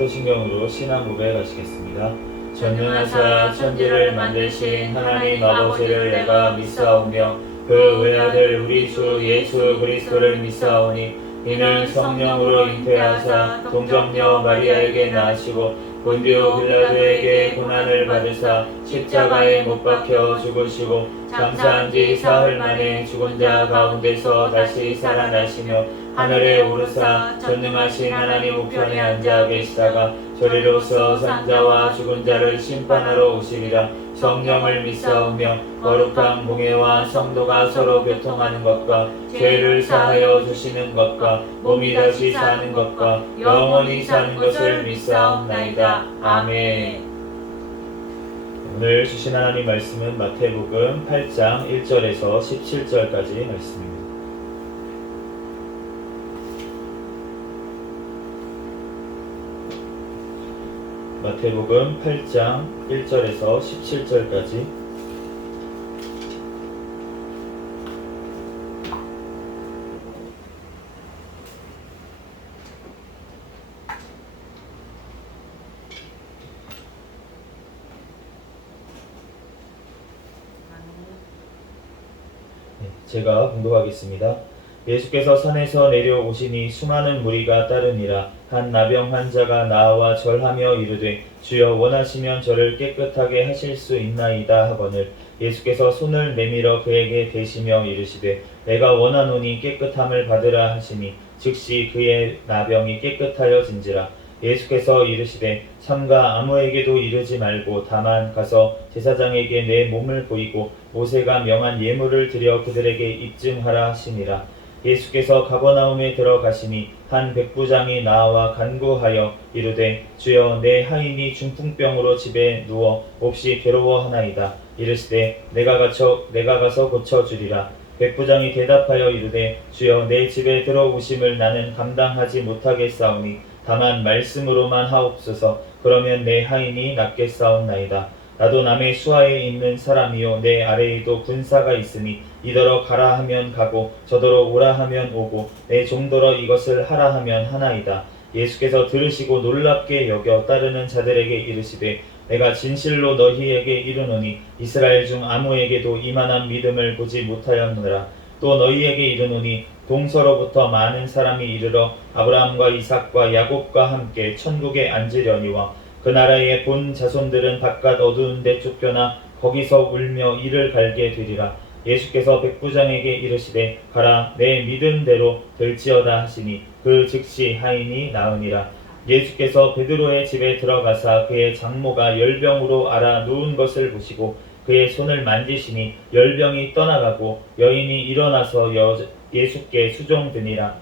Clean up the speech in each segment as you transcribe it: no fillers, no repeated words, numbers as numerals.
사도신경으로 신앙 고백 하시겠습니다. 전능하사 천지를 만드신 하나님 아버지를 내가 믿사오며 그 외아들 우리 주 예수 그리스도를 믿사오니 이는 성령으로 잉태하사 동정녀 마리아에게 낳으시고 본디오 빌라도에게 고난을 받으사 십자가에 못 박혀 죽으시고 장사한 지 사흘 만에 죽은 자 가운데서 다시 살아나시며 하늘에 오르사 전능하신 하나님 우편에 앉아 계시다가 저리로서 산자와 죽은 자를 심판하러 오시리라. 성령을 믿사오며 거룩한 공예와 성도가 서로 교통하는 것과 죄를 사하여 주시는 것과 몸이 다시 사는 것과 영원히 사는 것을 믿사옵나이다. 아멘. 오늘 주신 하나님 말씀은 마태복음 8장 1절에서 17절까지 말씀입니다. 마태복음 8장 1절에서 17절까지 제가 봉독하겠습니다. 예수께서 산에서 내려오시니 수많은 무리가 따르니라. 한 나병 환자가 나와 절하며 이르되 주여 원하시면 저를 깨끗하게 하실 수 있나이다 하거늘 예수께서 손을 내밀어 그에게 대시며 이르시되 내가 원하노니 깨끗함을 받으라 하시니 즉시 그의 나병이 깨끗하여진지라. 예수께서 이르시되 삼가 아무에게도 이르지 말고 다만 가서 제사장에게 내 몸을 보이고 모세가 명한 예물을 드려 그들에게 입증하라 하시니라. 예수께서 가버나움에 들어가시니 한 백부장이 나와 간구하여 이르되 주여 내 하인이 중풍병으로 집에 누워 몹시 괴로워하나이다. 이르시되 내가 가서 고쳐주리라. 백부장이 대답하여 이르되 주여 내 집에 들어오심을 나는 감당하지 못하겠사오니 다만 말씀으로만 하옵소서. 그러면 내 하인이 낫겠사옵나이다. 나도 남의 수하에 있는 사람이요 내 아래에도 군사가 있으니 이더러 가라 하면 가고 저더러 오라 하면 오고 내 종더러 이것을 하라 하면 하나이다. 예수께서 들으시고 놀랍게 여겨 따르는 자들에게 이르시되 내가 진실로 너희에게 이르노니 이스라엘 중 아무에게도 이만한 믿음을 보지 못하였느라. 또 너희에게 이르노니 동서로부터 많은 사람이 이르러 아브라함과 이삭과 야곱과 함께 천국에 앉으려니와 그 나라의 본 자손들은 바깥 어두운 데 쫓겨나 거기서 울며 이를 갈게 되리라. 예수께서 백부장에게 이르시되 가라 내 믿음대로 될지어다 하시니 그 즉시 하인이 나으니라. 예수께서 베드로의 집에 들어가사 그의 장모가 열병으로 앓아 누운 것을 보시고 그의 손을 만지시니 열병이 떠나가고 여인이 일어나서 예수께 수종드니라.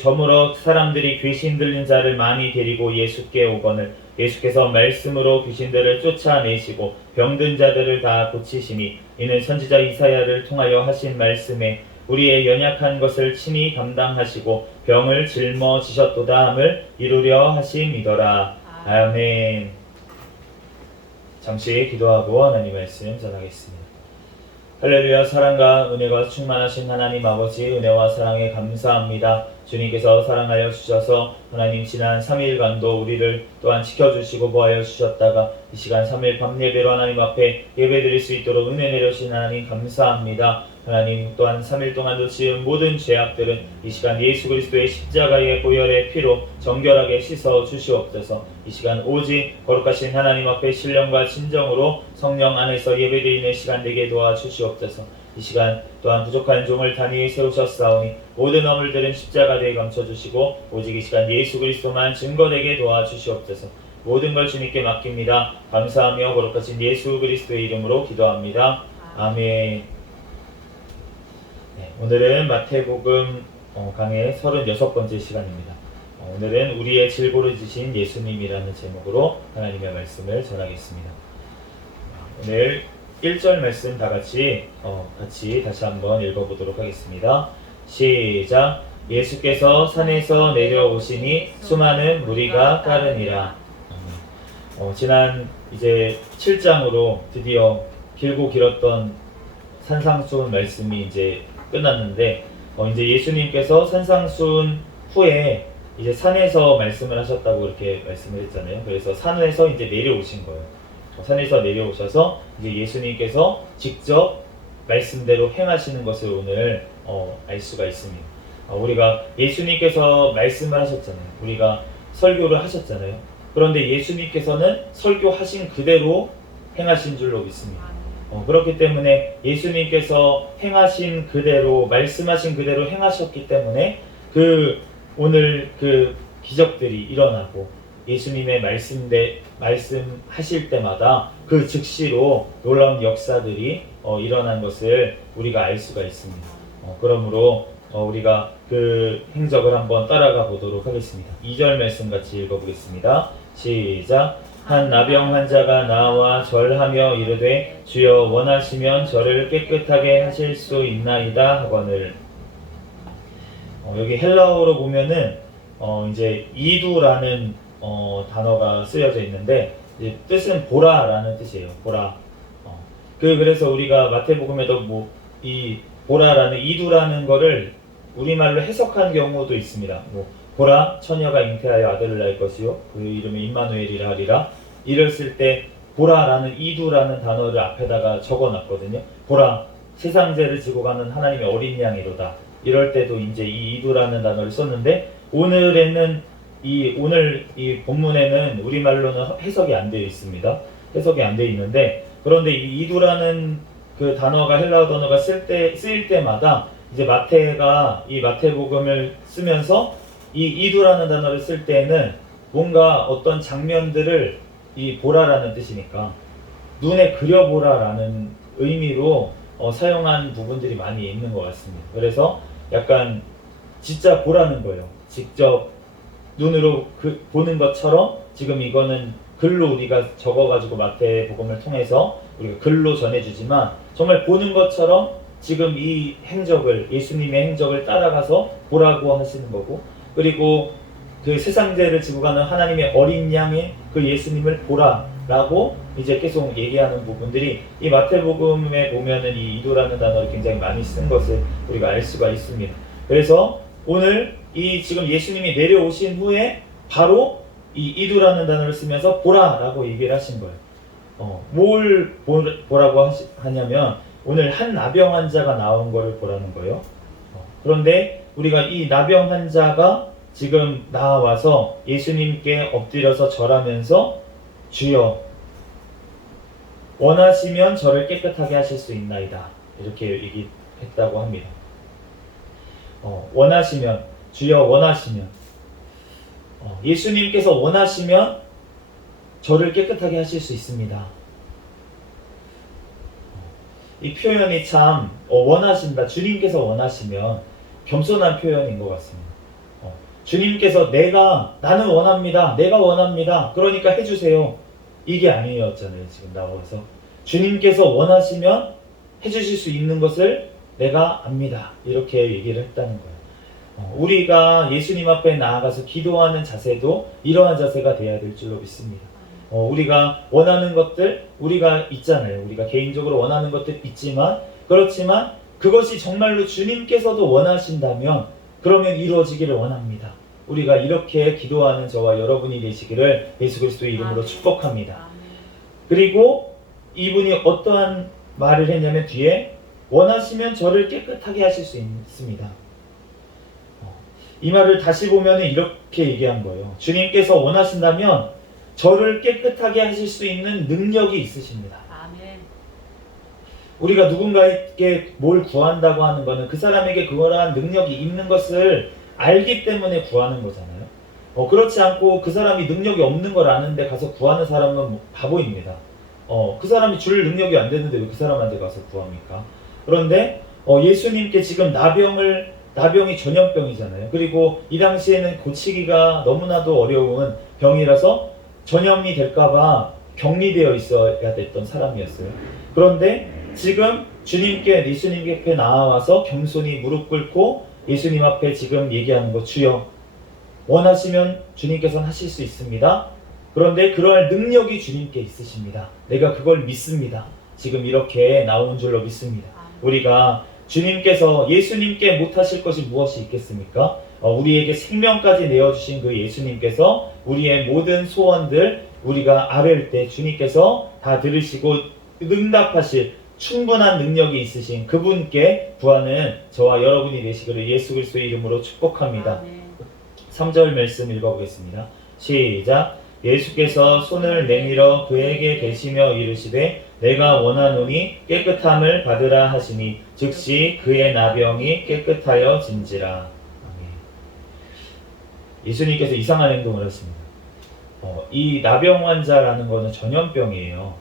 저물어 사람들이 귀신 들린 자를 많이 데리고 예수께 오거늘 예수께서 말씀으로 귀신들을 쫓아내시고 병든 자들을 다 고치시니 이는 선지자 이사야를 통하여 하신 말씀에 우리의 연약한 것을 친히 감당하시고 병을 짊어지셨도다 함을 이루려 하심이더라. 아멘. 잠시 기도하고 하나님 말씀 전하겠습니다. 할렐루야. 사랑과 은혜가 충만하신 하나님 아버지 은혜와 사랑에 감사합니다. 주님께서 사랑하여 주셔서 하나님 지난 3일간도 우리를 또한 지켜주시고 보하여 주셨다가 이 시간 3일 밤 예배로 하나님 앞에 예배드릴 수 있도록 은혜 내려주신 하나님 감사합니다. 하나님 또한 3일 동안도 지은 모든 죄악들은 이 시간 예수 그리스도의 십자가의 보혈의 피로 정결하게 씻어 주시옵소서. 이 시간 오직 거룩하신 하나님 앞에 신령과 진정으로 성령 안에서 예배드리는 시간 되게 도와주시옵소서. 이 시간 또한 부족한 종을 단위에 세우셨사오니 모든 허물들은 십자가대에 감춰주시고 오직 이 시간 예수 그리스도만 증거되게 도와주시옵소서. 모든 걸 주님께 맡깁니다. 감사하며 거룩하신 예수 그리스도의 이름으로 기도합니다. 아멘. 오늘은 마태복음 강의 36번째 시간입니다. 오늘은 우리의 질고를 지신 예수님이라는 제목으로 하나님의 말씀을 전하겠습니다. 오늘 1절 말씀 다같이 다시 한번 읽어보도록 하겠습니다. 시작. 예수께서 산에서 내려오시니 수많은 무리가 따르니라. 지난 이제 7장으로 드디어 길고 길었던 산상수훈 말씀이 이제 끝났는데 이제 예수님께서 산상수훈 후에 이제 산에서 말씀을 하셨다고 이렇게 말씀을 했잖아요. 그래서 산에서 이제 내려오신 거예요. 산에서 내려오셔서 이제 예수님께서 직접 말씀대로 행하시는 것을 오늘 알 수가 있습니다. 우리가 예수님께서 말씀을 하셨잖아요. 우리가 설교를 하셨잖아요. 그런데 예수님께서는 설교하신 그대로 행하신 줄로 믿습니다. 그렇기 때문에 예수님께서 행하신 그대로 말씀하신 그대로 행하셨기 때문에 오늘 그 기적들이 일어나고 예수님의 말씀하실 때마다 그 즉시로 놀라운 역사들이 일어난 것을 우리가 알 수가 있습니다. 그러므로 우리가 그 행적을 한번 따라가 보도록 하겠습니다. 2절 말씀 같이 읽어보겠습니다. 시작. 한 나병 환자가 나와 절하며 이르되 주여 원하시면 저를 깨끗하게 하실 수 있나이다 하거늘. 여기 헬라어로 보면은 이제 이두라는 단어가 쓰여져 있는데 이제 뜻은 보라라는 뜻이에요. 보라. 그래서 우리가 마태복음에도 이 보라라는 이두라는 거를 우리말로 해석한 경우도 있습니다. 보라 처녀가 잉태하여 아들을 낳을 것이요 그 이름이 임마누엘이라 하리라. 이랬을 때 보라라는 이두라는 단어를 앞에다가 적어놨거든요. 보라 세상 죄를 지고 가는 하나님의 어린 양이로다. 이럴 때도 이제 이 이두라는 단어를 썼는데 오늘 이 본문에는 우리말로는 해석이 안 되어 있습니다. 해석이 안 되어 있는데 그런데 이 이두라는 그 단어가 헬라어 단어가 쓰일 때마다 이제 마태가 이 마태복음을 쓰면서 이 이두라는 단어를 쓸 때는 뭔가 어떤 장면들을 이 보라라는 뜻이니까 눈에 그려보라라는 의미로 사용한 부분들이 많이 있는 것 같습니다. 그래서 약간 진짜 보라는 거예요. 직접 눈으로 보는 것처럼 지금 이거는 글로 우리가 적어가지고 마태복음을 통해서 우리가 글로 전해주지만 정말 보는 것처럼 지금 이 행적을 예수님의 행적을 따라가서 보라고 하시는 거고 그리고 그 세상죄를 지고 가는 하나님의 어린 양의 그 예수님을 보라라고 이제 계속 얘기하는 부분들이 이 마태복음에 보면은 이 이도라는 단어를 굉장히 많이 쓴 것을 우리가 알 수가 있습니다. 그래서 오늘 이 지금 예수님이 내려오신 후에 바로 이 이도라는 단어를 쓰면서 보라라고 얘기를 하신 거예요. 뭘 보라고 하냐면 오늘 한 나병 환자가 나온 거를 보라는 거예요. 그런데 우리가 이 나병 환자가 지금 나와서 예수님께 엎드려서 절하면서 주여 원하시면 저를 깨끗하게 하실 수 있나이다 이렇게 얘기했다고 합니다. 원하시면 주여 원하시면 예수님께서 원하시면 저를 깨끗하게 하실 수 있습니다. 이 표현이 참 원하신다 주님께서 원하시면 겸손한 표현인 것 같습니다. 주님께서 나는 원합니다. 내가 원합니다. 그러니까 해주세요. 이게 아니었잖아요. 지금 나와서 주님께서 원하시면 해주실 수 있는 것을 내가 압니다. 이렇게 얘기를 했다는 거예요. 우리가 예수님 앞에 나아가서 기도하는 자세도 이러한 자세가 돼야 될 줄로 믿습니다. 우리가 원하는 것들 우리가 있잖아요. 우리가 개인적으로 원하는 것들 있지만 그렇지만 그것이 정말로 주님께서도 원하신다면 그러면 이루어지기를 원합니다. 우리가 이렇게 기도하는 저와 여러분이 되시기를 예수 그리스도의 이름으로 축복합니다. 그리고 이분이 어떠한 말을 했냐면 뒤에 원하시면 저를 깨끗하게 하실 수 있습니다. 이 말을 다시 보면 이렇게 얘기한 거예요. 주님께서 원하신다면 저를 깨끗하게 하실 수 있는 능력이 있으십니다. 아멘. 우리가 누군가에게 뭘 구한다고 하는 것은 그 사람에게 그러한 능력이 있는 것을 알기 때문에 구하는 거잖아요. 그렇지 않고 그 사람이 능력이 없는 걸 아는데 가서 구하는 사람은 바보입니다. 그 사람이 줄 능력이 안 되는데 왜 그 사람한테 가서 구합니까? 그런데 예수님께 지금 나병이 전염병이잖아요. 그리고 이 당시에는 고치기가 너무나도 어려운 병이라서 전염이 될까봐 격리되어 있어야 됐던 사람이었어요. 그런데 지금 예수님 앞에 나와서 겸손히 무릎 꿇고 예수님 앞에 지금 얘기하는 거 주여 원하시면 주님께서는 하실 수 있습니다. 그런데 그럴 능력이 주님께 있으십니다. 내가 그걸 믿습니다. 지금 이렇게 나온 줄로 믿습니다. 우리가 주님께서 예수님께 못하실 것이 무엇이 있겠습니까? 우리에게 생명까지 내어주신 그 예수님께서 우리의 모든 소원들 우리가 아뢰을 때 주님께서 다 들으시고 응답하실 충분한 능력이 있으신 그분께 구하는 저와 여러분이 되시기를 예수 그리스도의 이름으로 축복합니다. 3절 말씀 읽어보겠습니다. 시작. 예수께서 손을 내밀어 그에게 대시며 이르시되 내가 원하노니 깨끗함을 받으라 하시니 즉시 그의 나병이 깨끗하여 진지라. 예수님께서 이상한 행동을 했습니다. 이 나병 환자라는 것은 전염병이에요.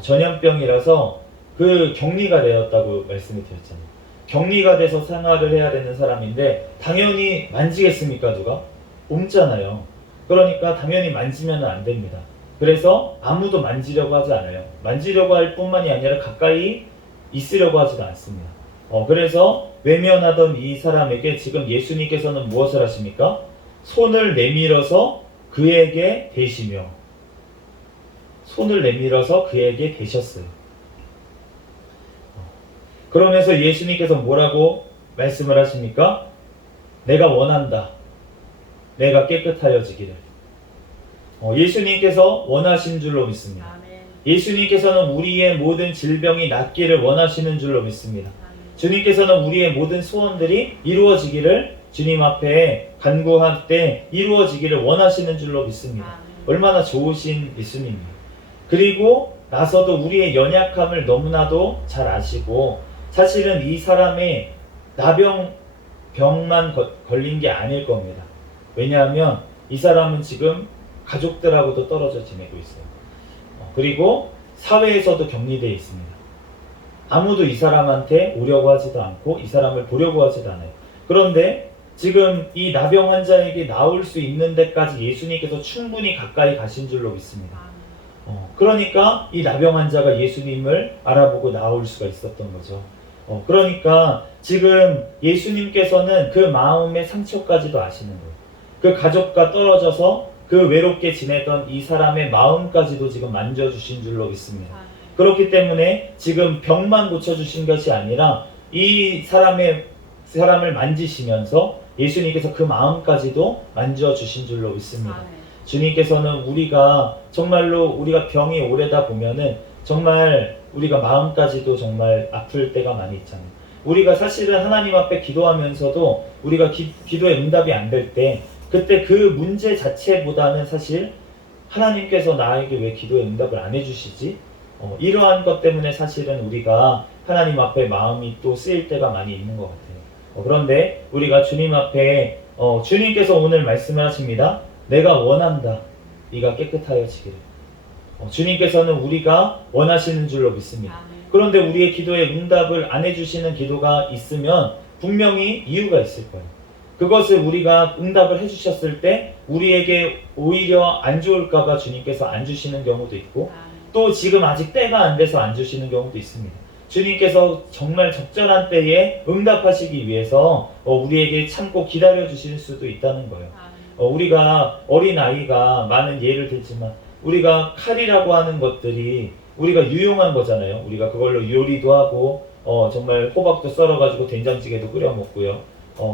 전염병이라서 그 격리가 되었다고 말씀을 드렸잖아요. 격리가 돼서 생활을 해야 되는 사람인데 당연히 만지겠습니까 누가? 옮잖아요. 그러니까 당연히 만지면 안 됩니다. 그래서 아무도 만지려고 하지 않아요. 만지려고 할 뿐만이 아니라 가까이 있으려고 하지도 않습니다. 그래서 외면하던 이 사람에게 지금 예수님께서는 무엇을 하십니까? 손을 내밀어서 그에게 대시며 손을 내밀어서 그에게 대셨어요. 그러면서 예수님께서 뭐라고 말씀을 하십니까? 내가 원한다. 내가 깨끗하여지기를. 예수님께서 원하신 줄로 믿습니다. 아멘. 예수님께서는 우리의 모든 질병이 낫기를 원하시는 줄로 믿습니다. 아멘. 주님께서는 우리의 모든 소원들이 이루어지기를 주님 앞에 간구할 때 이루어지기를 원하시는 줄로 믿습니다. 아멘. 얼마나 좋으신 예수님이에요. 그리고 나서도 우리의 연약함을 너무나도 잘 아시고 사실은 이 사람의 병만 걸린 게 아닐 겁니다. 왜냐하면 이 사람은 지금 가족들하고도 떨어져 지내고 있어요. 그리고 사회에서도 격리되어 있습니다. 아무도 이 사람한테 오려고 하지도 않고 이 사람을 보려고 하지도 않아요. 그런데 지금 이 나병 환자에게 나올 수 있는 데까지 예수님께서 충분히 가까이 가신 줄로 믿습니다. 그러니까 이 나병 환자가 예수님을 알아보고 나올 수가 있었던 거죠. 그러니까 지금 예수님께서는 그 마음의 상처까지도 아시는 거예요. 그 가족과 떨어져서 그 외롭게 지내던 이 사람의 마음까지도 지금 만져주신 줄로 믿습니다. 그렇기 때문에 지금 병만 고쳐주신 것이 아니라 이 사람을 만지시면서 예수님께서 그 마음까지도 만져주신 줄로 믿습니다. 주님께서는 우리가 정말로 우리가 병이 오래다 보면은 정말 우리가 마음까지도 정말 아플 때가 많이 있잖아요. 우리가 사실은 하나님 앞에 기도하면서도 우리가 기도에 응답이 안 될 때 그때 그 문제 자체보다는 사실 하나님께서 나에게 왜 기도에 응답을 안 해주시지? 이러한 것 때문에 사실은 우리가 하나님 앞에 마음이 또 쓰일 때가 많이 있는 것 같아요. 그런데 우리가 주님 앞에 주님께서 오늘 말씀을 하십니다. 내가 원한다. 네가 깨끗하여지기를. 주님께서는 우리가 원하시는 줄로 믿습니다. 그런데 우리의 기도에 응답을 안 해주시는 기도가 있으면 분명히 이유가 있을 거예요. 그것을 우리가 응답을 해주셨을 때 우리에게 오히려 안 좋을까봐 주님께서 안 주시는 경우도 있고 또 지금 아직 때가 안 돼서 안 주시는 경우도 있습니다. 주님께서 정말 적절한 때에 응답하시기 위해서 우리에게 참고 기다려 주실 수도 있다는 거예요. 우리가 어린아이가 많은 예를 들지만 우리가 칼이라고 하는 것들이 우리가 유용한 거잖아요. 우리가 그걸로 요리도 하고 정말 호박도 썰어가지고 된장찌개도 끓여 먹고요.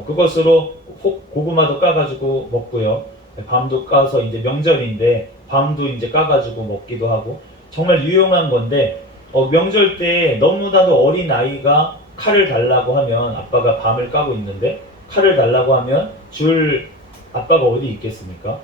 그것으로 고구마도 까가지고 먹고요. 밤도 까서 이제 명절인데 밤도 이제 까가지고 먹기도 하고 정말 유용한 건데 명절 때 너무나도 어린 아이가 칼을 달라고 하면 아빠가 밤을 까고 있는데 칼을 달라고 하면 줄 아빠가 어디 있겠습니까?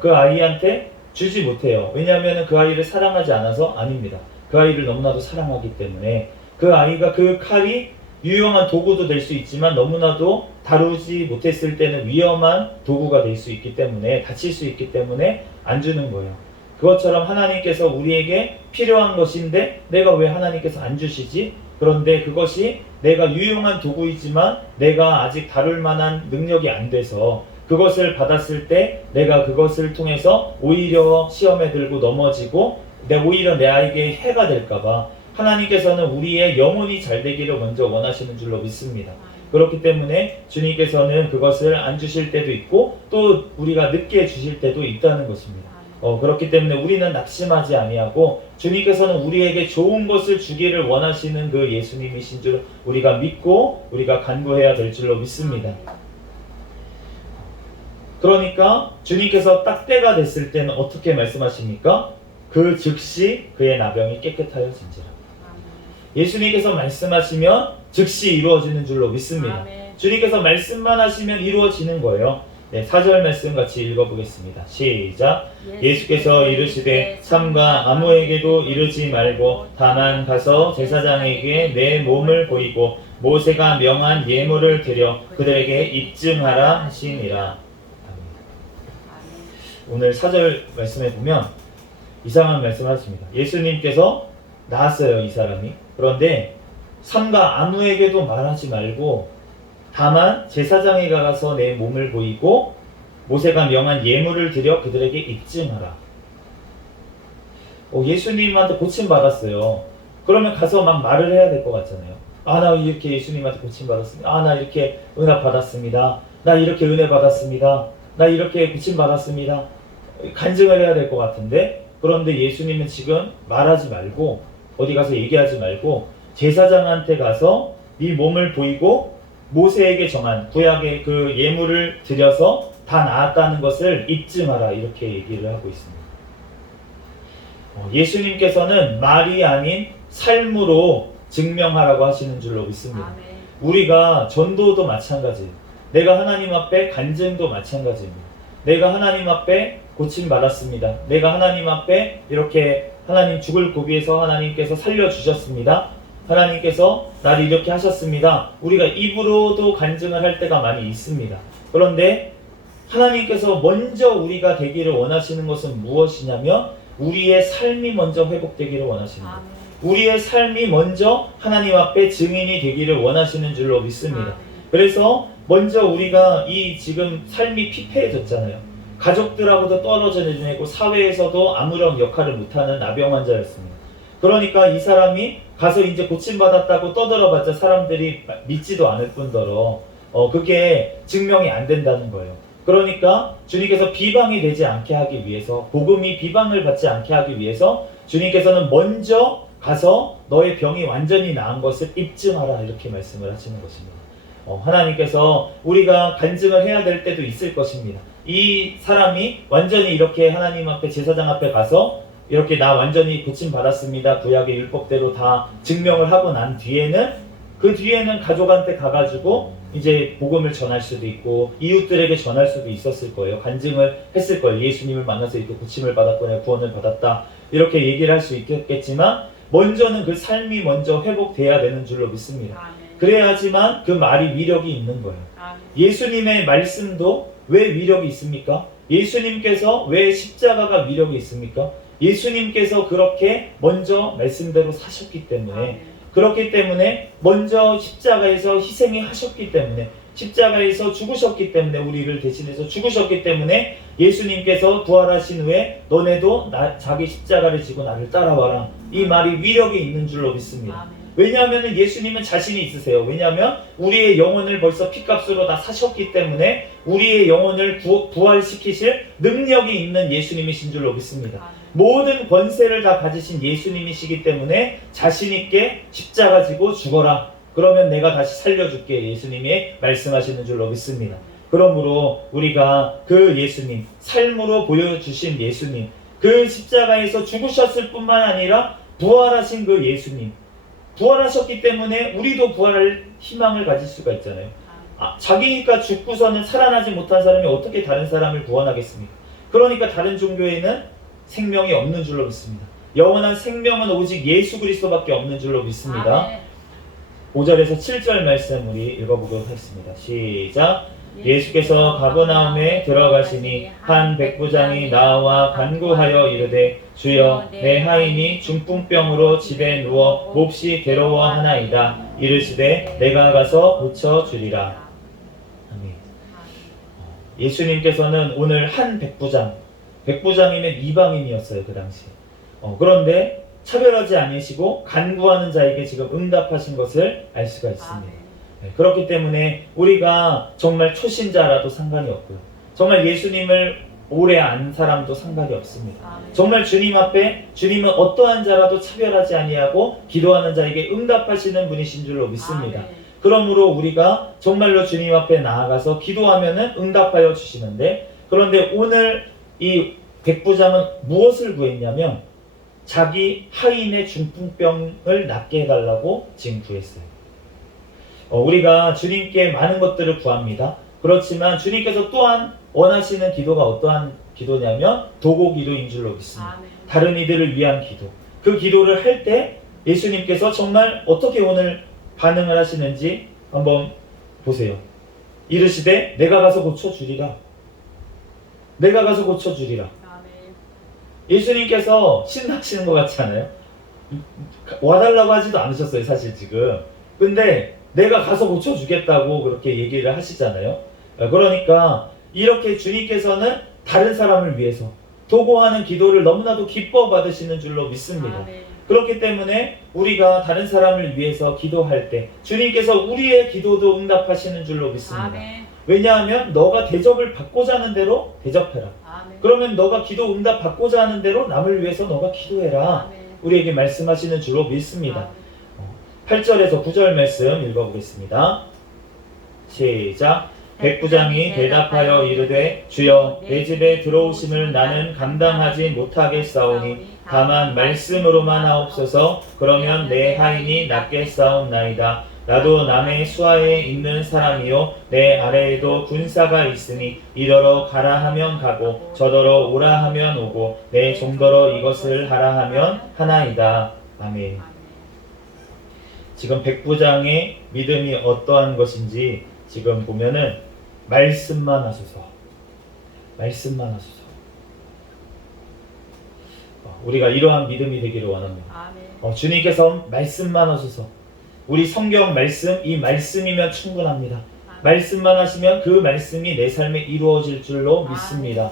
그 아이한테 주지 못해요. 왜냐하면 그 아이를 사랑하지 않아서 아닙니다. 그 아이를 너무나도 사랑하기 때문에 그 아이가 그 칼이 유용한 도구도 될 수 있지만 너무나도 다루지 못했을 때는 위험한 도구가 될 수 있기 때문에 다칠 수 있기 때문에 안 주는 거예요. 그것처럼 하나님께서 우리에게 필요한 것인데 내가 왜 하나님께서 안 주시지? 그런데 그것이 내가 유용한 도구이지만 내가 아직 다룰 만한 능력이 안 돼서 그것을 받았을 때 내가 그것을 통해서 오히려 시험에 들고 넘어지고 오히려 내 아이에게 해가 될까봐 하나님께서는 우리의 영혼이 잘 되기를 먼저 원하시는 줄로 믿습니다. 그렇기 때문에 주님께서는 그것을 안 주실 때도 있고 또 우리가 늦게 주실 때도 있다는 것입니다. 그렇기 때문에 우리는 낙심하지 아니하고 주님께서는 우리에게 좋은 것을 주기를 원하시는 그 예수님이신 줄 우리가 믿고 우리가 간구해야 될 줄로 믿습니다. 그러니까 주님께서 딱 때가 됐을 때는 어떻게 말씀하십니까? 그 즉시 그의 나병이 깨끗하여진지라. 예수님께서 말씀하시면 즉시 이루어지는 줄로 믿습니다. 주님께서 말씀만 하시면 이루어지는 거예요. 네, 4절 말씀 같이 읽어보겠습니다. 시작. 예수께서 이르시되 삼가 아무에게도 이르지 말고 다만 가서 제사장에게 내 몸을 보이고 모세가 명한 예물을 드려 그들에게 입증하라 하시니라. 오늘 4절 말씀에 보면 이상한 말씀을 하십니다. 예수님께서 나았어요, 이 사람이. 그런데 삼가 아무에게도 말하지 말고 다만 제사장에 가서 내 몸을 보이고 모세가 명한 예물을 드려 그들에게 입증하라. 예수님한테 고침받았어요. 그러면 가서 막 말을 해야 될 것 같잖아요. 나 이렇게 예수님한테 고침받았습니다. 나 이렇게 응답 받았습니다. 나 이렇게 은혜 받았습니다. 나 이렇게 고침받았습니다. 간증을 해야 될 것 같은데, 그런데 예수님은 지금 말하지 말고 어디 가서 얘기하지 말고 제사장한테 가서 네 몸을 보이고 모세에게 정한 구약의 그 예물을 드려서 다 나았다는 것을 입증하라, 이렇게 얘기를 하고 있습니다. 예수님께서는 말이 아닌 삶으로 증명하라고 하시는 줄로 믿습니다. 우리가 전도도 마찬가지예요. 내가 하나님 앞에 간증도 마찬가지입니다. 내가 하나님 앞에 고침받았습니다. 내가 하나님 앞에 이렇게 하나님 죽을 고비에서 하나님께서 살려주셨습니다. 하나님께서 나를 이렇게 하셨습니다. 우리가 입으로도 간증을 할 때가 많이 있습니다. 그런데 하나님께서 먼저 우리가 되기를 원하시는 것은 무엇이냐면 우리의 삶이 먼저 회복되기를 원하시는 것. 우리의 삶이 먼저 하나님 앞에 증인이 되기를 원하시는 줄로 믿습니다. 그래서 먼저 우리가 이 지금 삶이 피폐해졌잖아요. 가족들하고도 떨어져 지내고 사회에서도 아무런 역할을 못하는 나병 환자였습니다. 그러니까 이 사람이 가서 이제 고침받았다고 떠들어봤자 사람들이 믿지도 않을 뿐더러 그게 증명이 안 된다는 거예요. 그러니까 주님께서 비방이 되지 않게 하기 위해서, 복음이 비방을 받지 않게 하기 위해서 주님께서는 먼저 가서 너의 병이 완전히 나은 것을 입증하라, 이렇게 말씀을 하시는 것입니다. 하나님께서 우리가 간증을 해야 될 때도 있을 것입니다. 이 사람이 완전히 이렇게 하나님 앞에 제사장 앞에 가서 이렇게 나 완전히 고침받았습니다, 구약의 율법대로 다 증명을 하고 난 뒤에는, 그 뒤에는 가족한테 가가지고 이제 복음을 전할 수도 있고 이웃들에게 전할 수도 있었을 거예요. 간증을 했을 거예요. 예수님을 만나서 이렇게 고침을 받았고 내가 구원을 받았다, 이렇게 얘기를 할 수 있겠지만 먼저는 그 삶이 먼저 회복돼야 되는 줄로 믿습니다. 그래야지만 그 말이 위력이 있는 거예요. 예수님의 말씀도 왜 위력이 있습니까? 예수님께서 왜 십자가가 위력이 있습니까? 예수님께서 그렇게 먼저 말씀대로 사셨기 때문에, 그렇기 때문에 먼저 십자가에서 희생이 하셨기 때문에, 십자가에서 죽으셨기 때문에, 우리를 대신해서 죽으셨기 때문에 예수님께서 부활하신 후에 너네도 자기 십자가를 지고 나를 따라와라, 이 말이 위력이 있는 줄로 믿습니다. 왜냐하면 예수님은 자신이 있으세요. 왜냐하면 우리의 영혼을 벌써 핏값으로 다 사셨기 때문에 우리의 영혼을 부활시키실 능력이 있는 예수님이신 줄로 믿습니다. 모든 권세를 다 가지신 예수님이시기 때문에 자신 있게 십자가 지고 죽어라, 그러면 내가 다시 살려줄게, 예수님이 말씀하시는 줄로 믿습니다. 그러므로 우리가 그 예수님, 삶으로 보여주신 예수님, 그 십자가에서 죽으셨을 뿐만 아니라 부활하신 그 예수님, 부활하셨기 때문에 우리도 부활할 희망을 가질 수가 있잖아요. 자기니까 죽고서는 살아나지 못한 사람이 어떻게 다른 사람을 구원하겠습니까? 그러니까 다른 종교에는 생명이 없는 줄로 믿습니다. 영원한 생명은 오직 예수 그리스도밖에 없는 줄로 믿습니다. 5절에서 7절 말씀 우리 읽어보도록 하겠습니다. 시작. 예수께서 가버나움에 들어가시니 한 백부장이 나와 간구하여 이르되 주여, 내 하인이 중풍병으로 집에 누워 몹시 괴로워하나이다. 이르시되 내가 가서 고쳐주리라. 아멘. 예수님께서는 오늘 한 백부장이면 이방인이었어요, 그 당시에. 그런데 차별하지 않으시고 간구하는 자에게 지금 응답하신 것을 알 수가 있습니다. 그렇기 때문에 우리가 정말 초신자라도 상관이 없고요, 정말 예수님을 오래 안 사람도 상관이 없습니다. 정말 주님 앞에 주님은 어떠한 자라도 차별하지 아니하고 기도하는 자에게 응답하시는 분이신 줄로 믿습니다. 그러므로 우리가 정말로 주님 앞에 나아가서 기도하면은 응답하여 주시는데, 그런데 오늘 이 백부장은 무엇을 구했냐면 자기 하인의 중풍병을 낫게 해달라고 지금 구했어요. 우리가 주님께 많은 것들을 구합니다. 그렇지만 주님께서 또한 원하시는 기도가 어떠한 기도냐면 도고 기도인 줄로 믿습니다. 다른 이들을 위한 기도. 그 기도를 할 때 예수님께서 정말 어떻게 오늘 반응을 하시는지 한번 보세요. 이르시되 내가 가서 고쳐주리라. 내가 가서 고쳐주리라. 예수님께서 신나시는 것 같지 않아요? 와달라고 하지도 않으셨어요, 사실 지금. 근데 내가 가서 고쳐주겠다고 그렇게 얘기를 하시잖아요. 그러니까 이렇게 주님께서는 다른 사람을 위해서 도구하는 기도를 너무나도 기뻐 받으시는 줄로 믿습니다. 그렇기 때문에 우리가 다른 사람을 위해서 기도할 때 주님께서 우리의 기도도 응답하시는 줄로 믿습니다. 왜냐하면 너가 대접을 받고자 하는 대로 대접해라. 그러면 너가 기도 응답 받고자 하는 대로 남을 위해서 너가 기도해라. 우리에게 말씀하시는 줄로 믿습니다. 8절에서 9절 말씀 읽어보겠습니다. 시작. 백부장이 대답하여 이르되 주여 내 집에 들어오심을 나는 감당하지 못하겠사오니 다만 말씀으로만 하옵소서. 그러면 내 하인이 낫겠사옵나이다. 나도 남의 수하에 있는 사람이요 내 아래에도 군사가 있으니 이더러 가라 하면 가고 저더러 오라 하면 오고 내 종더러 이것을 하라 하면 하나이다. 아멘. 지금 백부장의 믿음이 어떠한 것인지 지금 보면은 말씀만 하소서. 말씀만 하소서. 우리가 이러한 믿음이 되기를 원합니다. 주님께서 말씀만 하소서. 우리 성경 말씀, 이 말씀이면 충분합니다. 말씀만 하시면 그 말씀이 내 삶에 이루어질 줄로 믿습니다.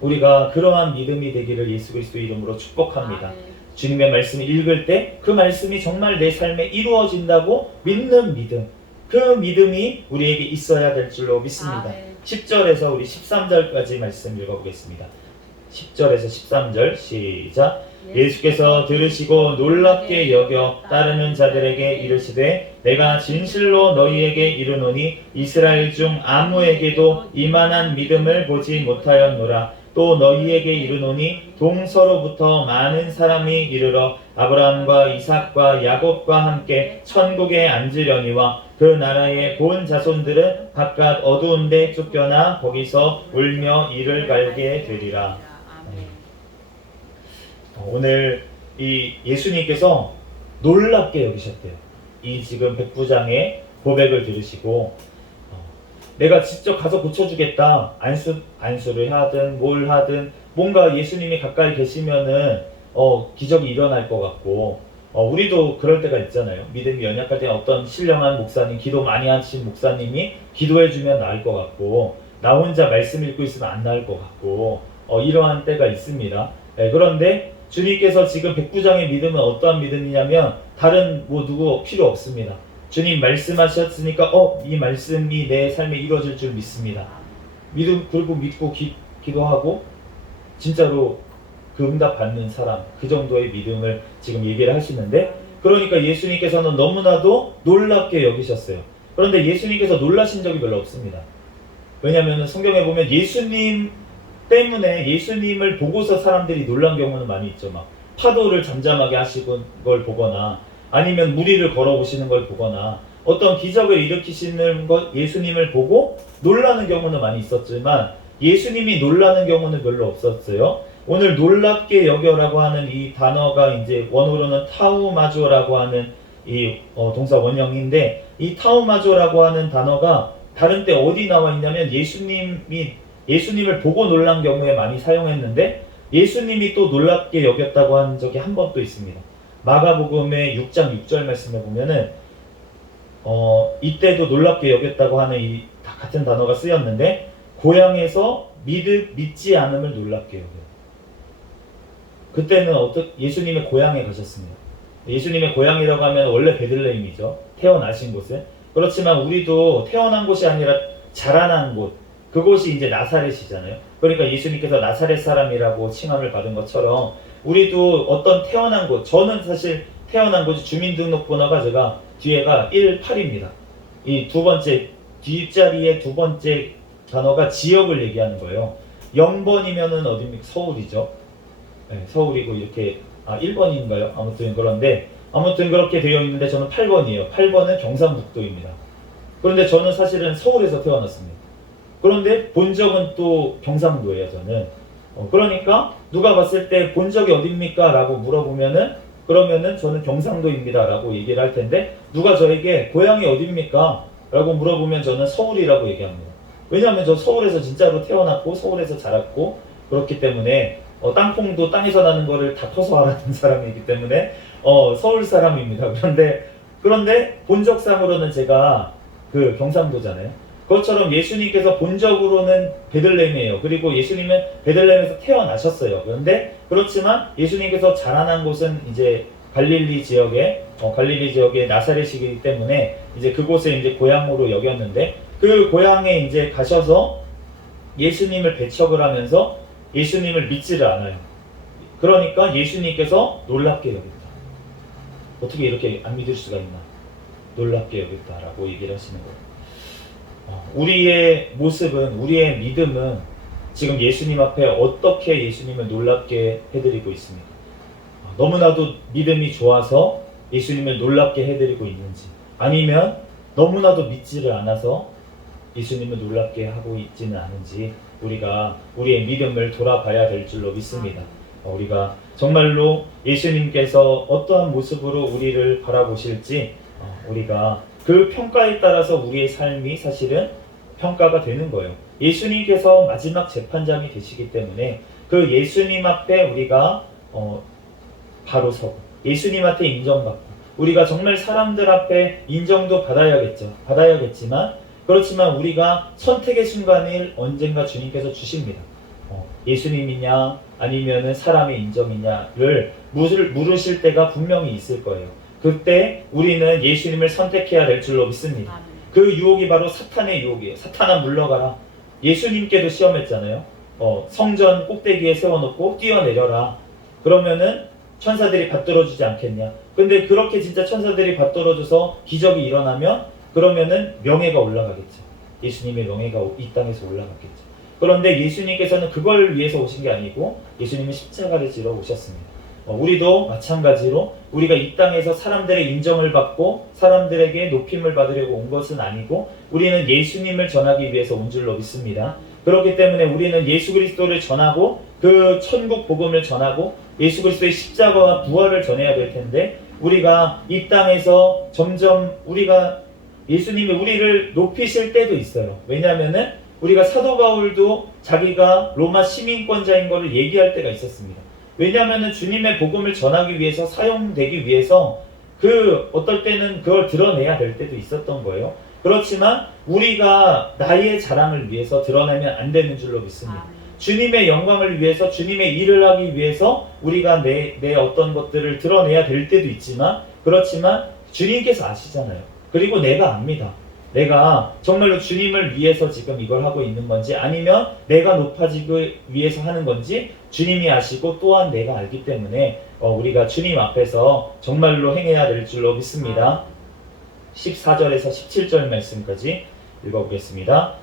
우리가 그러한 믿음이 되기를 예수 그리스도 이름으로 축복합니다. 주님의 말씀을 읽을 때 그 말씀이 정말 내 삶에 이루어진다고 믿는 믿음, 그 믿음이 우리에게 있어야 될 줄로 믿습니다. 10절에서 우리 13절까지 말씀 읽어보겠습니다. 10절에서 13절 시작. 예수께서 들으시고 놀랍게 여겨 따르는 자들에게 이르시되 내가 진실로 너희에게 이르노니 이스라엘 중 아무에게도 이만한 믿음을 보지 못하였노라. 또 너희에게 이르노니 동서로부터 많은 사람이 이르러 아브라함과 이삭과 야곱과 함께 천국에 앉으려니와 그 나라의 본 자손들은 바깥 어두운 데 쫓겨나 거기서 울며 이를 갈게 되리라. 오늘 이 예수님께서 놀랍게 여기셨대요. 이 지금 백부장의 고백을 들으시고 내가 직접 가서 고쳐주겠다. 안수를 하든 뭘 하든 뭔가 예수님이 가까이 계시면은 기적이 일어날 것 같고 우리도 그럴 때가 있잖아요. 믿음이 연약할 때 어떤 신령한 목사님, 기도 많이 하신 목사님이 기도해주면 나을 것 같고 나 혼자 말씀 읽고 있으면 안 나을 것 같고 이러한 때가 있습니다. 그런데 주님께서 지금 백부장의 믿음은 어떠한 믿음이냐면 다른 누구 필요 없습니다. 주님 말씀하셨으니까 이 말씀이 내 삶에 이루어질 줄 믿습니다. 그리고 믿고 기도하고 진짜로 그 응답 받는 사람, 그 정도의 믿음을 지금 얘기를 하시는데, 그러니까 예수님께서는 너무나도 놀랍게 여기셨어요. 그런데 예수님께서 놀라신 적이 별로 없습니다. 왜냐하면 성경에 보면 예수님 때문에 예수님을 보고서 사람들이 놀란 경우는 많이 있죠. 막 파도를 잠잠하게 하시는 걸 보거나 아니면 무리를 걸어오시는 걸 보거나 어떤 기적을 일으키시는 것 예수님을 보고 놀라는 경우는 많이 있었지만 예수님이 놀라는 경우는 별로 없었어요. 오늘 놀랍게 여겨라고 하는 이 단어가 이제 원어로는 타우마조라고 하는 이 동사 원형인데, 이 타우마조라고 하는 단어가 다른 때 어디 나와 있냐면 예수님을 보고 놀란 경우에 많이 사용했는데 예수님이 또 놀랍게 여겼다고 한 적이 한 번 또 있습니다. 마가복음의 6장 6절 말씀에 보면은 이때도 놀랍게 여겼다고 하는 이 같은 단어가 쓰였는데 고향에서 믿지 않음을 놀랍게 여겨요. 그때는 예수님의 고향에 가셨습니다. 예수님의 고향이라고 하면 원래 베들레헴이죠. 태어나신 곳은. 그렇지만 우리도 태어난 곳이 아니라 자라난 곳, 그곳이 이제 나사렛이잖아요. 그러니까 예수님께서 나사렛 사람이라고 칭함을 받은 것처럼 우리도 어떤 태어난 곳, 저는 사실 태어난 곳이 주민등록번호가 제가 뒤에가 18입니다. 이 두 번째 뒷자리의 두 번째 단어가 지역을 얘기하는 거예요. 0번이면은 어디입니까? 서울이죠. 네, 서울이고 이렇게 1번인가요? 아무튼 그런데 아무튼 그렇게 되어 있는데 저는 8번이에요. 8번은 경상북도입니다. 그런데 저는 사실은 서울에서 태어났습니다. 그런데 본 적은 또 경상도예요, 저는. 그러니까 누가 봤을 때 본 적이 어딥니까? 라고 물어보면은 그러면은 저는 경상도입니다 라고 얘기를 할 텐데 누가 저에게 고향이 어딥니까? 라고 물어보면 저는 서울이라고 얘기합니다. 왜냐하면 저 서울에서 진짜로 태어났고 서울에서 자랐고 그렇기 때문에 땅콩도 땅에서 나는 거를 다 커서 알아는 사람이기 때문에 서울 사람입니다. 그런데 본적상으로는 제가 그 경상도잖아요. 그것처럼 예수님께서 본적으로는 베들레헴이에요. 그리고 예수님은 베들레헴에서 태어나셨어요. 그런데 그렇지만 예수님께서 자라난 곳은 이제 갈릴리 지역의 나사렛이기 때문에 이제 그곳을 이제 고향으로 여겼는데 그 고향에 이제 가셔서 예수님을 배척을 하면서 예수님을 믿지를 않아요. 그러니까 예수님께서 놀랍게 여겼다. 어떻게 이렇게 안 믿을 수가 있나? 놀랍게 여겼다라고 얘기를 하시는 거예요. 우리의 모습은, 우리의 믿음은 지금 예수님 앞에 어떻게 예수님을 놀랍게 해드리고 있습니까? 너무나도 믿음이 좋아서 예수님을 놀랍게 해드리고 있는지, 아니면 너무나도 믿지를 않아서 예수님을 놀랍게 하고 있지는 않은지 우리가 우리의 믿음을 돌아봐야 될 줄로 믿습니다. 우리가 정말로 예수님께서 어떠한 모습으로 우리를 바라보실지 우리가 그 평가에 따라서 우리의 삶이 사실은 평가가 되는 거예요. 예수님께서 마지막 재판장이 되시기 때문에 그 예수님 앞에 우리가 바로 서고 예수님한테 인정받고 우리가 정말 사람들 앞에 인정도 받아야겠지만 그렇지만 우리가 선택의 순간을 언젠가 주님께서 주십니다. 예수님이냐 아니면은 사람의 인정이냐를 물으실 때가 분명히 있을 거예요. 그때 우리는 예수님을 선택해야 될 줄로 믿습니다. 그 유혹이 바로 사탄의 유혹이에요. 사탄아 물러가라. 예수님께도 시험했잖아요. 성전 꼭대기에 세워놓고 뛰어내려라. 그러면은 천사들이 받들어주지 않겠냐. 근데 그렇게 진짜 천사들이 받들어줘서 기적이 일어나면 그러면은 명예가 올라가겠죠. 예수님의 명예가 이 땅에서 올라가겠죠. 그런데 예수님께서는 그걸 위해서 오신 게 아니고 예수님은 십자가를 지러 오셨습니다. 우리도 마찬가지로 우리가 이 땅에서 사람들의 인정을 받고 사람들에게 높임을 받으려고 온 것은 아니고 우리는 예수님을 전하기 위해서 온 줄로 믿습니다. 그렇기 때문에 우리는 예수 그리스도를 전하고 그 천국 복음을 전하고 예수 그리스도의 십자가와 부활을 전해야 될 텐데 우리가 이 땅에서 점점 우리가 예수님이 우리를 높이실 때도 있어요. 왜냐하면은 우리가 사도 바울도 자기가 로마 시민권자인 것을 얘기할 때가 있었습니다. 왜냐하면 주님의 복음을 전하기 위해서 사용되기 위해서 어떨 때는 그걸 드러내야 될 때도 있었던 거예요. 그렇지만 우리가 나의 자랑을 위해서 드러내면 안 되는 줄로 믿습니다. 주님의 영광을 위해서 주님의 일을 하기 위해서 우리가 내 어떤 것들을 드러내야 될 때도 있지만 그렇지만 주님께서 아시잖아요. 그리고 내가 압니다. 내가 정말로 주님을 위해서 지금 이걸 하고 있는 건지 아니면 내가 높아지기 위해서 하는 건지 주님이 아시고 또한 내가 알기 때문에 우리가 주님 앞에서 정말로 행해야 될 줄로 믿습니다. 14절에서 17절 말씀까지 읽어보겠습니다.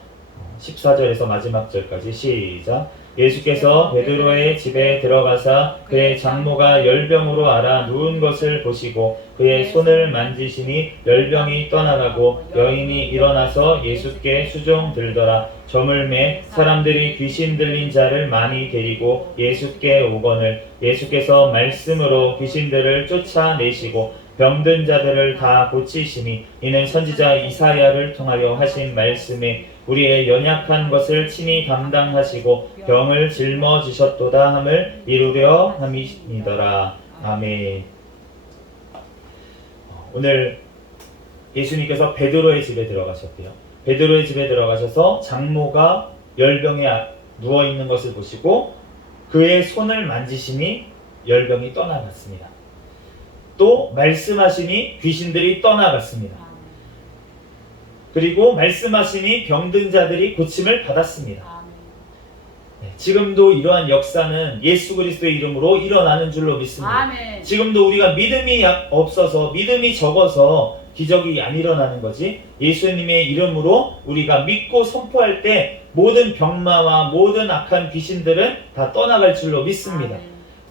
14절에서 마지막 절까지 시작. 예수께서 베드로의 집에 들어가사 그의 장모가 열병으로 앓아 누운 것을 보시고 그의 손을 만지시니 열병이 떠나가고 여인이 일어나서 예수께 수종 들더라. 저물매 사람들이 귀신 들린 자를 많이 데리고 예수께 오거늘 예수께서 말씀으로 귀신들을 쫓아내시고 병든 자들을 다 고치시니 이는 선지자 이사야를 통하여 하신 말씀에 우리의 연약한 것을 친히 담당하시고 병을 짊어지셨도다 함을 이루려 함이니더라. 아멘. 오늘 예수님께서 베드로의 집에 들어가셨대요. 베드로의 집에 들어가셔서 장모가 열병에 누워있는 것을 보시고 그의 손을 만지시니 열병이 떠나갔습니다. 또 말씀하시니 귀신들이 떠나갔습니다. 그리고 말씀하시니 병든 자들이 고침을 받았습니다. 지금도 이러한 역사는 예수 그리스도의 이름으로 일어나는 줄로 믿습니다. 지금도 우리가 믿음이 없어서 믿음이 적어서 기적이 안 일어나는 거지. 예수님의 이름으로 우리가 믿고 선포할 때 모든 병마와 모든 악한 귀신들은 다 떠나갈 줄로 믿습니다.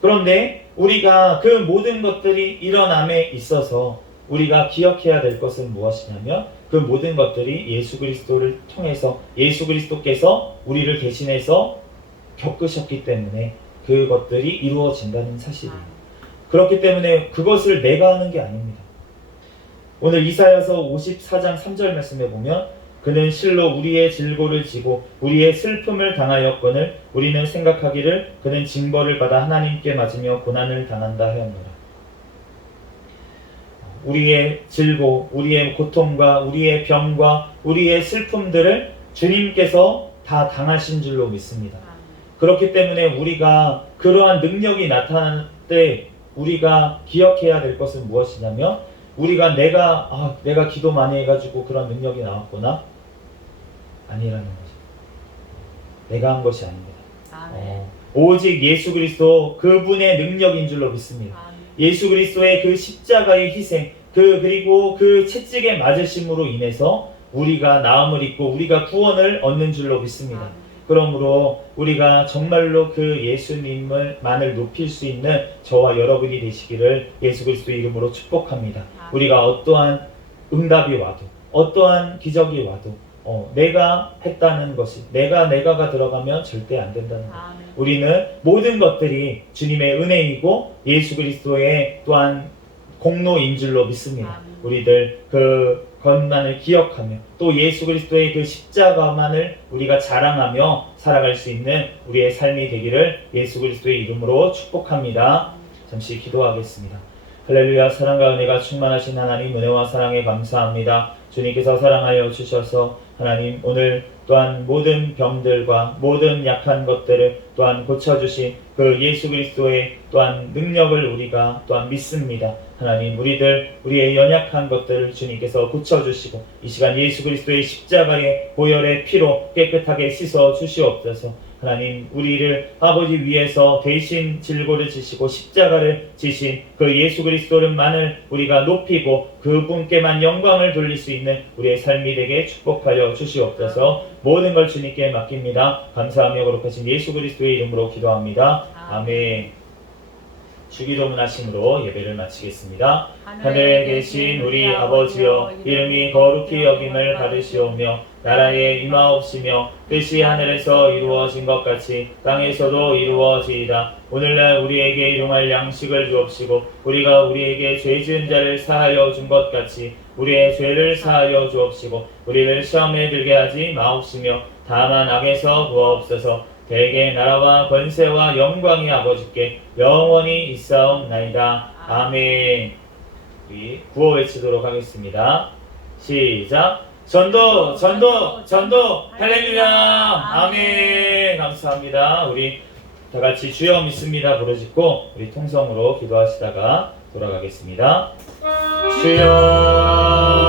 그런데 우리가 그 모든 것들이 일어남에 있어서 우리가 기억해야 될 것은 무엇이냐면 그 모든 것들이 예수 그리스도를 통해서 예수 그리스도께서 우리를 대신해서 겪으셨기 때문에 그것들이 이루어진다는 사실이에요. 그렇기 때문에 그것을 내가 하는 게 아닙니다. 오늘 이사야서 54장 3절 말씀에 보면 그는 실로 우리의 질고를 지고 우리의 슬픔을 당하였거늘 우리는 생각하기를 그는 징벌을 받아 하나님께 맞으며 고난을 당한다 하였노라. 우리의 질고, 우리의 고통과 우리의 병과 우리의 슬픔들을 주님께서 다 당하신 줄로 믿습니다. 그렇기 때문에 우리가 그러한 능력이 나타날 때 우리가 기억해야 될 것은 무엇이냐면 우리가 내가 기도 많이 해가지고 그런 능력이 나왔구나 아니라는 거죠. 내가 한 것이 아닙니다. 오직 예수 그리스도 그분의 능력인 줄로 믿습니다. 예수 그리스도의 그 십자가의 희생 그리고 그 채찍에 맞으심으로 인해서 우리가 나음을 입고 우리가 구원을 얻는 줄로 믿습니다. 그러므로 우리가 정말로 그 예수님만을 높일 수 있는 저와 여러분이 되시기를 예수 그리스도의 이름으로 축복합니다. 우리가 어떠한 응답이 와도 어떠한 기적이 와도 내가 했다는 것이 내가가 들어가면 절대 안 된다는 것. 우리는 모든 것들이 주님의 은혜이고 예수 그리스도의 또한 공로인 줄로 믿습니다. 우리들 그 것만을 기억하며 또 예수 그리스도의 그 십자가만을 우리가 자랑하며 살아갈 수 있는 우리의 삶이 되기를 예수 그리스도의 이름으로 축복합니다. 잠시 기도하겠습니다. 할렐루야. 사랑과 은혜가 충만하신 하나님, 은혜와 사랑에 감사합니다. 주님께서 사랑하여 주셔서 하나님 오늘 또한 모든 병들과 모든 약한 것들을 또한 고쳐주신 그 예수 그리스도의 또한 능력을 우리가 또한 믿습니다. 하나님 우리의 연약한 것들을 주님께서 고쳐주시고 이 시간 예수 그리스도의 십자가의 보혈의 피로 깨끗하게 씻어 주시옵소서. 하나님 우리를 아버지 위에서 대신 질고를 지시고 십자가를 지신 그 예수 그리스도만을 우리가 높이고 그분께만 영광을 돌릴 수 있는 우리의 삶이 되게 축복하여 주시옵소서. 모든 걸 주님께 맡깁니다. 감사하며 거룩하신 예수 그리스도의 이름으로 기도합니다. 아멘. 주기도문 하심으로 예배를 마치겠습니다. 하늘에 계신 우리 아버지여, 이름이 거룩히 여김을 받으시오며 나라에 임하옵시며 뜻이 하늘에서 이루어진 것 같이 땅에서도 이루어지이다. 오늘날 우리에게 일용할 양식을 주옵시고 우리가 우리에게 죄 지은 자를 사하여 준 것 같이 우리의 죄를 사하여 주옵시고 우리를 시험에 들게 하지 마옵시며 다만 악에서 구하옵소서. 대개 나라와 권세와 영광이 아버지께 영원히 있사옵나이다. 아멘. 우리 구호 외치도록 하겠습니다. 시작. 전도 전도 전도 할렐루야. 아멘. 감사합니다. 우리 다같이 주여 믿습니다 부르짖고 우리 통성으로 기도하시다가 돌아가겠습니다. 주여